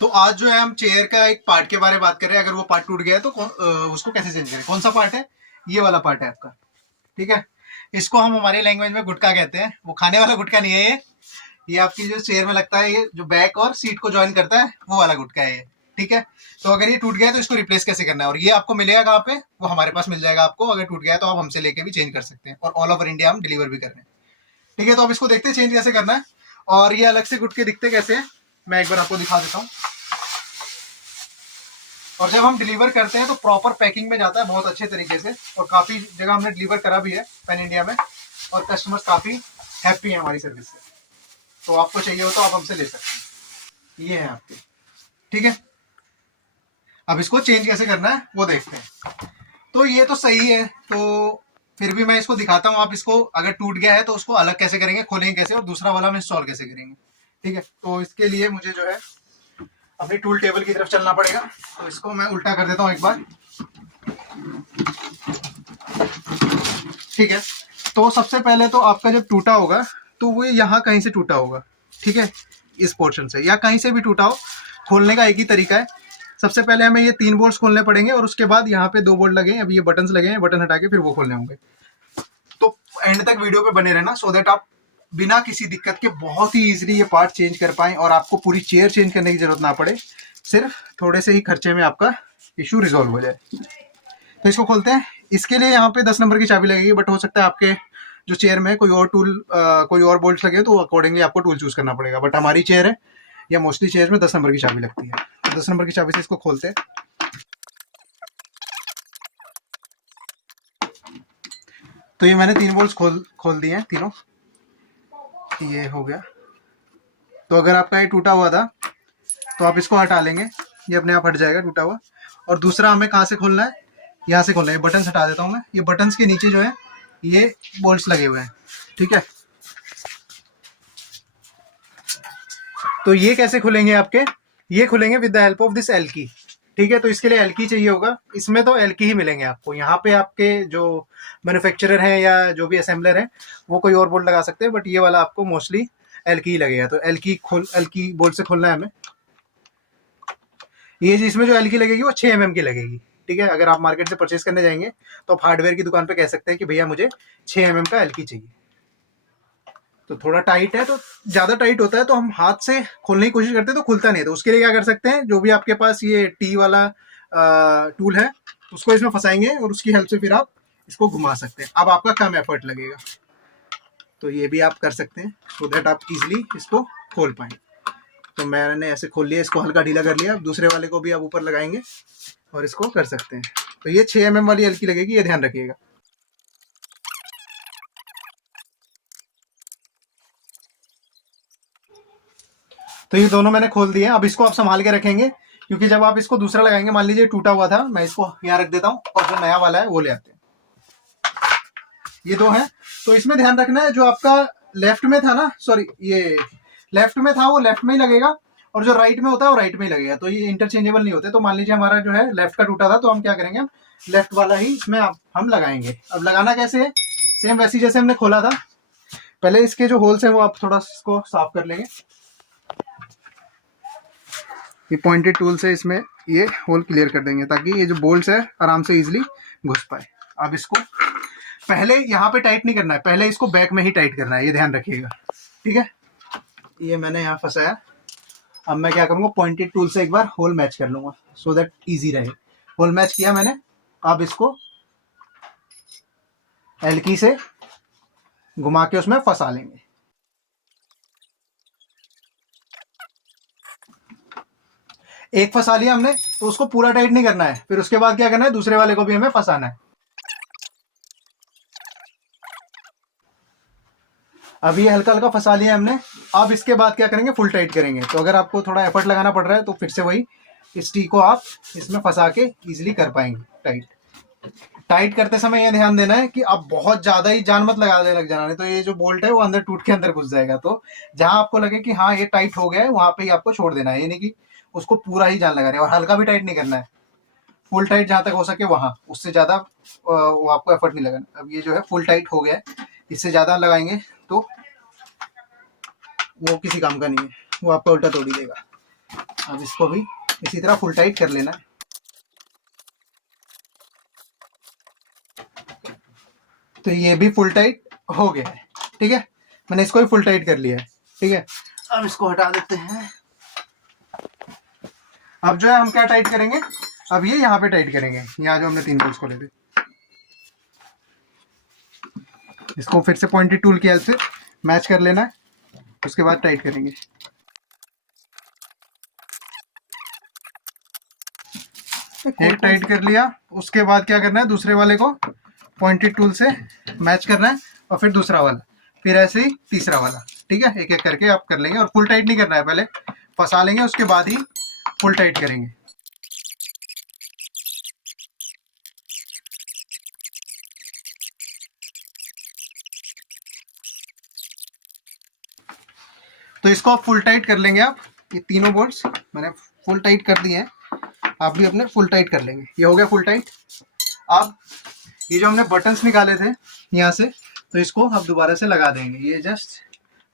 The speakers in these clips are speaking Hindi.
तो आज जो है हम चेयर का एक पार्ट के बारे में बात कर रहे हैं। अगर वो पार्ट टूट गया है तो उसको कैसे चेंज करें। कौन सा पार्ट है? ये वाला पार्ट है आपका। ठीक है, इसको हम हमारी लैंग्वेज में गुटका कहते हैं। वो खाने वाला गुटका नहीं है ये आपकी जो चेयर में लगता है, ये जो बैक और सीट को ज्वाइन करता है वो वाला गुटका है ये। ठीक है, तो अगर ये टूट गया है तो इसको रिप्लेस कैसे करना है, और ये आपको मिलेगा कहाँ पे? वो हमारे पास मिल जाएगा आपको। अगर टूट गया है तो आप हमसे लेके भी चेंज कर सकते हैं, और ऑल ओवर इंडिया हम डिलीवर भी कर रहे हैं। ठीक है, तो अब इसको देखते हैं चेंज कैसे करना है, और ये अलग से गुटके दिखते कैसे हैं मैं एक बार आपको दिखा देता हूँ। और जब हम डिलीवर करते हैं तो प्रॉपर पैकिंग में जाता है बहुत अच्छे तरीके से, और काफ़ी जगह हमने डिलीवर करा भी है पैन इंडिया में, और कस्टमर्स काफ़ी हैप्पी हैं हमारी सर्विस से। तो आपको चाहिए हो तो आप हमसे ले सकते हैं। ये है आपके। ठीक है, अब इसको चेंज कैसे करना है वो देखते हैं। तो ये तो सही है, तो फिर भी मैं इसको दिखाता हूँ। आप इसको अगर टूट गया है तो उसको अलग कैसे करेंगे, खोलेंगे कैसे, और दूसरा वाला हम इंस्टॉल कैसे करेंगे। ठीक है, तो इसके लिए मुझे जो है अपनी टूल टेबल की तरफ चलना पड़ेगा। तो इसको मैं उल्टा कर देता हूँ एक बार। ठीक है, तो सबसे पहले तो आपका जब टूटा होगा तो वो यहाँ कहीं से टूटा होगा। ठीक है, इस पोर्शन से या कहीं से भी टूटा हो, खोलने का एक ही तरीका है। सबसे पहले हमें ये 3 बोल्ट्स खोलने पड़ेंगे, और उसके बाद यहाँ पे 2 बोल्ट लगे हैं। अभी ये बटन्स लगे हैं, बटन हटा के फिर वो खोलने होंगे। तो एंड तक वीडियो पे बने रहना, सो दैट आप बिना किसी दिक्कत के बहुत ही इजीली ये पार्ट चेंज कर पाएं, और आपको पूरी चेयर चेंज करने की जरूरत ना पड़े। सिर्फ थोड़े से ही खर्चे में आपका इशू रिजॉल्व हो जाए। तो इसको खोलते हैं। इसके लिए यहाँ पे 10 नंबर की चाबी लगेगी, बट हो सकता है आपके जो चेयर में कोई और टूल कोई और बोल्ट लगे तो अकॉर्डिंगली आपको टूल चूज करना पड़ेगा। बट हमारी चेयर है, या मोस्टली चेयर में 10 नंबर की चाबी लगती है। तो 10 नंबर की चाबी से इसको खोलते हैं। तो ये मैंने 3 बोल्ट खोल दिए हैं तीनों। ये हो गया। तो अगर आपका ये टूटा हुआ था तो आप इसको हटा लेंगे, ये अपने आप हट जाएगा टूटा हुआ। और दूसरा हमें कहाँ से खोलना है? यहाँ से खोलना है। बटन हटा देता हूँ मैं। ये बटन्स के नीचे जो है ये बोल्ट्स लगे हुए हैं। ठीक है, तो ये कैसे खुलेंगे आपके? ये खुलेंगे with the help of this L की। ठीक है, तो इसके लिए एल की चाहिए होगा। इसमें तो एल की ही मिलेंगे आपको। यहाँ पे आपके जो मैन्युफैक्चरर हैं या जो भी असेंबलर हैं वो कोई और बोल्ट लगा सकते हैं, बट ये वाला आपको मोस्टली एल की ही लगेगा। तो एल की बोल्ट से खोलना है हमें। ये इसमें जो एल की लगेगी वो 6 mm की लगेगी। ठीक है, अगर आप मार्केट से परचेज करने जाएंगे तो आप हार्डवेयर की दुकान पे कह सकते हैं कि भैया मुझे 6 mm का एल की चाहिए। तो थोड़ा टाइट है, तो ज्यादा टाइट होता है तो हम हाथ से खोलने की कोशिश करते हैं तो खुलता नहीं है। तो उसके लिए क्या कर सकते हैं, जो भी आपके पास ये टी वाला टूल है उसको इसमें फंसाएंगे, और उसकी हेल्प से फिर आप इसको घुमा सकते हैं। अब आपका कम एफर्ट लगेगा, तो ये भी आप कर सकते हैं, सो दैट आप इजिली इसको खोल पाए। तो मैंने ऐसे खोल लिया, इसको हल्का ढीला कर लिया। अब दूसरे वाले को भी आप ऊपर लगाएंगे और इसको कर सकते हैं। तो ये 6 mm वाली हल्की लगेगी, ये ध्यान रखिएगा। तो ये दोनों मैंने खोल दिए। अब इसको आप संभाल के रखेंगे, क्योंकि जब आप इसको दूसरा लगाएंगे, मान लीजिए टूटा हुआ था, मैं इसको यहाँ रख देता हूँ और जो नया वाला है वो ले आते हैं। ये दो है, तो इसमें ध्यान रखना है जो आपका लेफ्ट में था ना, सॉरी ये लेफ्ट में था वो लेफ्ट में ही लगेगा, और जो राइट में होता है वो राइट में ही लगेगा। तो ये इंटरचेंजेबल नहीं होते। तो मान लीजिए हमारा जो है लेफ्ट का टूटा था, तो हम क्या करेंगे, लेफ्ट वाला ही इसमें हम लगाएंगे। अब लगाना कैसे है? सेम वैसे जैसे हमने खोला था। पहले इसके जो होल्स हैं वो आप थोड़ा इसको साफ कर लेंगे। ये पॉइंटेड टूल से इसमें ये होल क्लियर कर देंगे, ताकि ये जो बोल्ट्स है आराम से इजीली घुस पाए। अब इसको पहले यहाँ पे टाइट नहीं करना है, पहले इसको बैक में ही टाइट करना है, ये ध्यान रखिएगा। ठीक है, ये मैंने यहाँ फंसाया। अब मैं क्या करूँगा, पॉइंटेड टूल से एक बार होल मैच कर लूँगा, सो दैट इजी रहे। होल मैच किया मैंने। अब इसको एलकी से घुमा के उसमें फंसा लेंगे। एक फंसा लिया हमने, तो उसको पूरा टाइट नहीं करना है। फिर उसके बाद क्या करना है, दूसरे वाले को भी हमें फंसाना है। अभी हल्का हल्का फंसा लिया हमने। अब इसके बाद क्या करेंगे, फुल टाइट करेंगे। तो अगर आपको थोड़ा एफर्ट लगाना पड़ रहा है तो फिर से वही इस टी को आप इसमें फंसा के इजीली कर पाएंगे टाइट। टाइट करते समय यह ध्यान देना है कि आप बहुत ज्यादा ही जान मत लग जाना, नहीं तो ये जो बोल्ट है वो अंदर टूट के अंदर घुस जाएगा। तो जहां आपको लगे कि हाँ ये टाइट हो गया है, वहां पे ही आपको छोड़ देना है, ये नहीं कि उसको पूरा ही जान लगाना है। और हल्का भी टाइट नहीं करना है, फुल टाइट जहां तक हो सके वहां, उससे ज्यादा वो आपको एफर्ट नहीं लगाना। अब ये जो है फुल टाइट हो गया है, इससे ज्यादा लगाएंगे तो वो किसी काम का नहीं है, वो आपका उल्टा तोड़ ही देगा। अब इसको भी इसी तरह फुल टाइट कर लेना है। तो ये भी फुल टाइट हो गया है, ठीक है। मैंने इसको भी फुल टाइट कर लिया है, ठीक है। अब इसको हटा देते हैं। अब जो है हम क्या टाइट करेंगे, अब ये यहाँ पे टाइट करेंगे, यहाँ जो हमने 3 बोल्ट्स खोले थे। इसको फिर से पॉइंटेड टूल की हेल्प से मैच कर लेना है, उसके बाद टाइट करेंगे। एक टाइट कर लिया, उसके बाद क्या करना है, दूसरे वाले को पॉइंटेड टूल से मैच करना है, और फिर दूसरा वाला, फिर ऐसे ही तीसरा वाला, ठीक है। एक एक करके आप कर लेंगे, और फुल टाइट नहीं करना है, पहले फंसा लेंगे, उसके बाद ही फुल टाइट करेंगे। तो इसको आप फुल टाइट कर लेंगे। आप ये तीनों बोल्ट्स मैंने फुल टाइट कर दिए हैं, आप भी अपने फुल टाइट कर लेंगे। ये हो गया फुल टाइट। अब ये जो हमने बटन्स निकाले थे यहाँ से, तो इसको आप दोबारा से लगा देंगे। ये जस्ट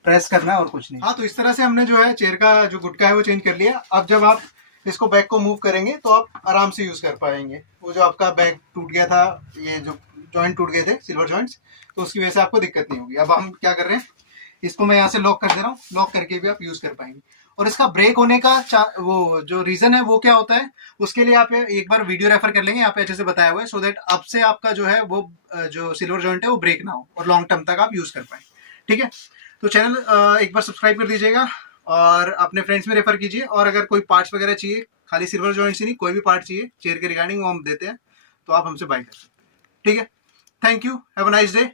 प्रेस करना है और कुछ नहीं। हाँ, तो इस तरह से हमने जो है चेयर का जो गुटका है वो चेंज कर लिया। अब जब आप इसको बैक को मूव करेंगे तो आप आराम से यूज़ कर पाएंगे। वो जो आपका बैक टूट गया था, ये जो जॉइंट टूट गए थे सिल्वर जॉइंट्स, तो उसकी वजह से आपको दिक्कत नहीं होगी। अब हम क्या कर रहे हैं, इसको मैं यहाँ से लॉक कर दे रहा हूँ, लॉक करके भी आप यूज़ कर पाएंगे। और इसका ब्रेक होने का वो जो रीज़न है वो क्या होता है, उसके लिए आप एक बार वीडियो रेफर कर लेंगे, यहाँ पे अच्छे से बताया हुआ है, सो दैट अब से आपका जो है वो जो सिल्वर जॉइंट है वो ब्रेक ना हो और लॉन्ग टर्म तक आप यूज़ कर पाए, ठीक है। तो चैनल एक बार सब्सक्राइब कर दीजिएगा और अपने फ्रेंड्स में रेफर कीजिए। और अगर कोई पार्ट्स वगैरह चाहिए, खाली सिल्वर जॉइंट्स ही नहीं, कोई भी पार्ट चाहिए चेयर के रिगार्डिंग, वो हम देते हैं, तो आप हमसे बाय कर सकते हैं, ठीक है। Thank you, have a nice day.